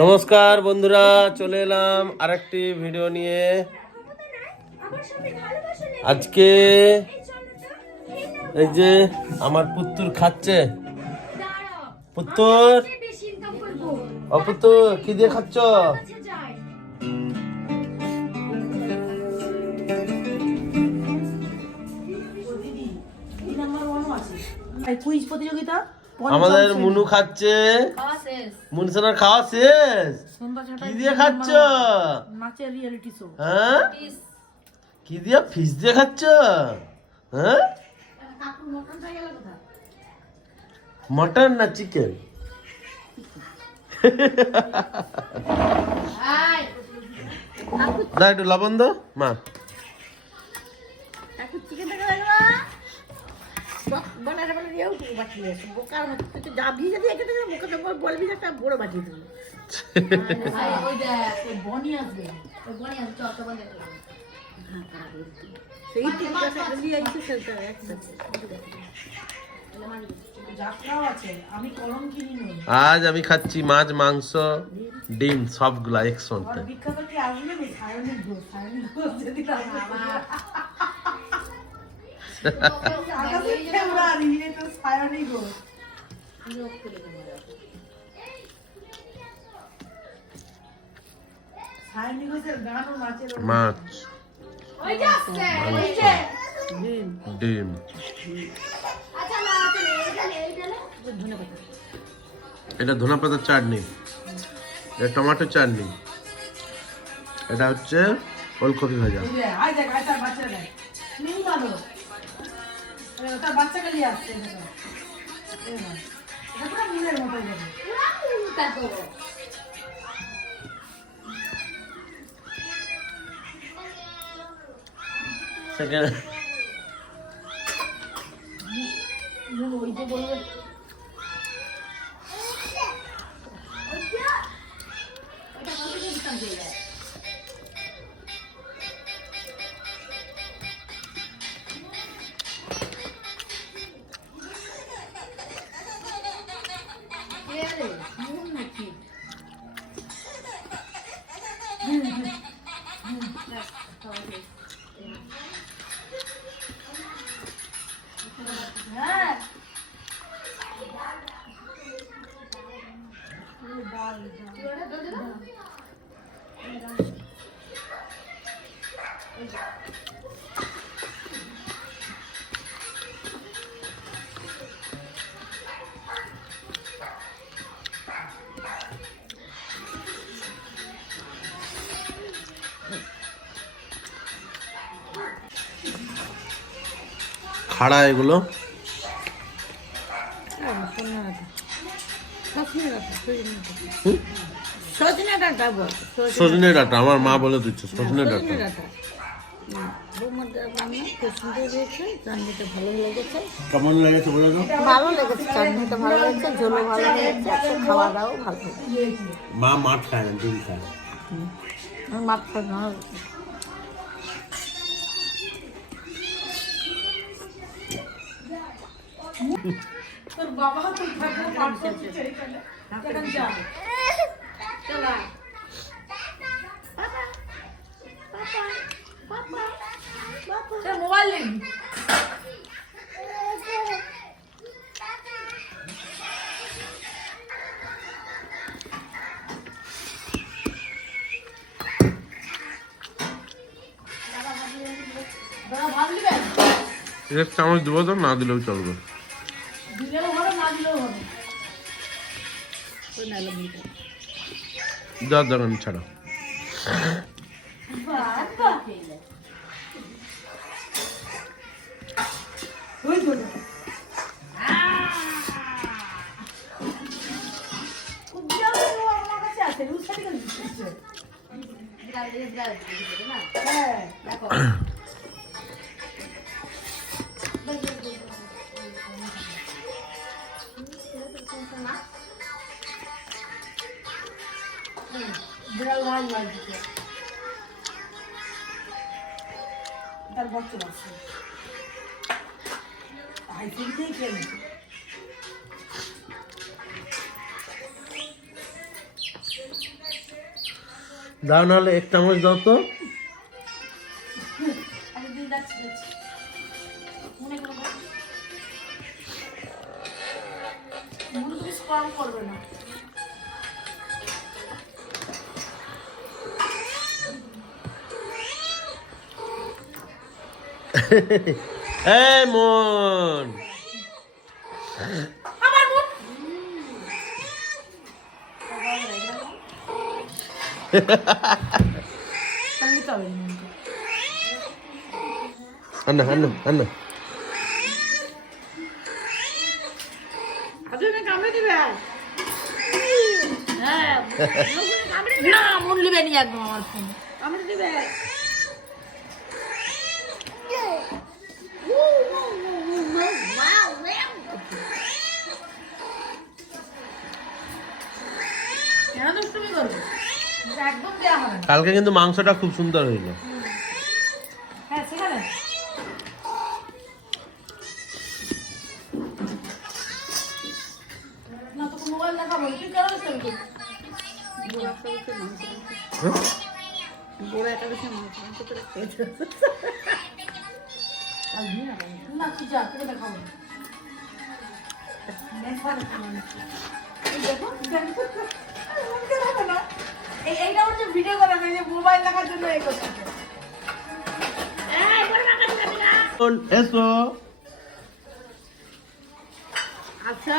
নমস্কার বন্ধুরা চলে এলাম আরেকটি ভিডিও নিয়ে। আজকে এই যে আমার পুত্তুর খাচ্ছে। পুত্তুর? ও পুত্তুর কি দিয়ে খাচ্ছ? কুইজ প্রতিযোগিতা আমাদের মুনু খাচ্ছে। মুনসোনার খাওয়া শেষ? কি দিয়ে খাচ্ছ? নাচের রিয়েলিটি শো হ্যাঁ? কি দিয়ে ফিস দিয়ে খাচ্ছ? হ্যাঁ? মটন না চিকেন? না একটু লবণ দো মা। বলে বলে দিয়েও বাঁচিয়ে বোকার মতো তুই তো যা ভিজে দিয়ে খেতে মুখে তো বলবি যে একটা বড় বাঁচিয়ে দেবো। বনি আসবে বনি আসবে চল তো সেই আজ আমি খাচ্ছি মাছ মাংস ডিম সবগুলা একসঙ্গে। মাছ। ডিম। এটা ধনা পাতার চাটনি। এটা টমেটো চাটনি। এটা হচ্ছে ওলকপি ভাজা। তার বাচ্চা নিয়ে আসছে এটা পুরো মুলের মতো ওই যে বলবে খাড়া এগুলো ডাঁটা বল। সজনে ডাটা। আমার মা বলে দিচ্ছে সজনে ডাটা। লেগেছে। কেমন লেগেছে বলে তো? ভালো লেগেছে চাটনিটা ভালো লেগেছে ঝোলও ভালো লেগেছে খাওয়া দাওয়াও ভালো মা মাছ খায় না ডিম খায় মাছ খাই না। তোর বাবা চলা এক চামচ দেবো তো না দিলেও চলবে। দিলেও হবে না দিলেও হবে। তো নাইলে দিতে যা দেবেন ছাড়া। দিতে। তার বচ্চন আছে আইসিংটাই খেয়ে দাও নাহলে এক চামচ দাও তো। মনে করবে না। এই মন। আন্না আন্না আন্না। হ্যাঁ। না মন লিবে নি একদম আমার ফোন। কামড়ে দিবে কেন দুষ্টুমি করবে একদম দেওয়া হবে না। কালকে কিন্তু মাংসটা খুব সুন্দর হইল। হ্যাঁ দেখাবো। এইটা হচ্ছে ভিডিও করা যে মোবাইল দেখার জন্য এই করছে। মন, আচ্ছা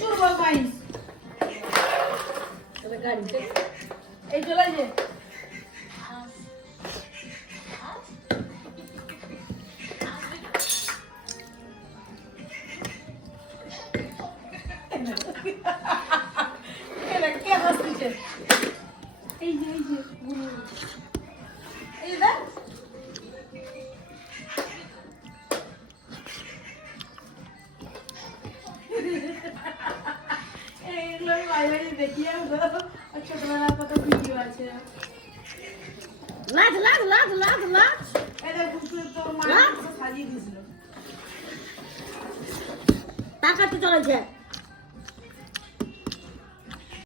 তুমি প্রচুর বদমাইশ। এই চলে যে এরা কে হাসতেছে? এই যে এই যে মাঝে দেখি আর ছোটবেলার কত ভিডিও আছে। লাজ লাজ লাজ লাজ লাজ। এটা তোর মা? সাজিয়ে দিয়েছিল। টাকা তো চলেছে।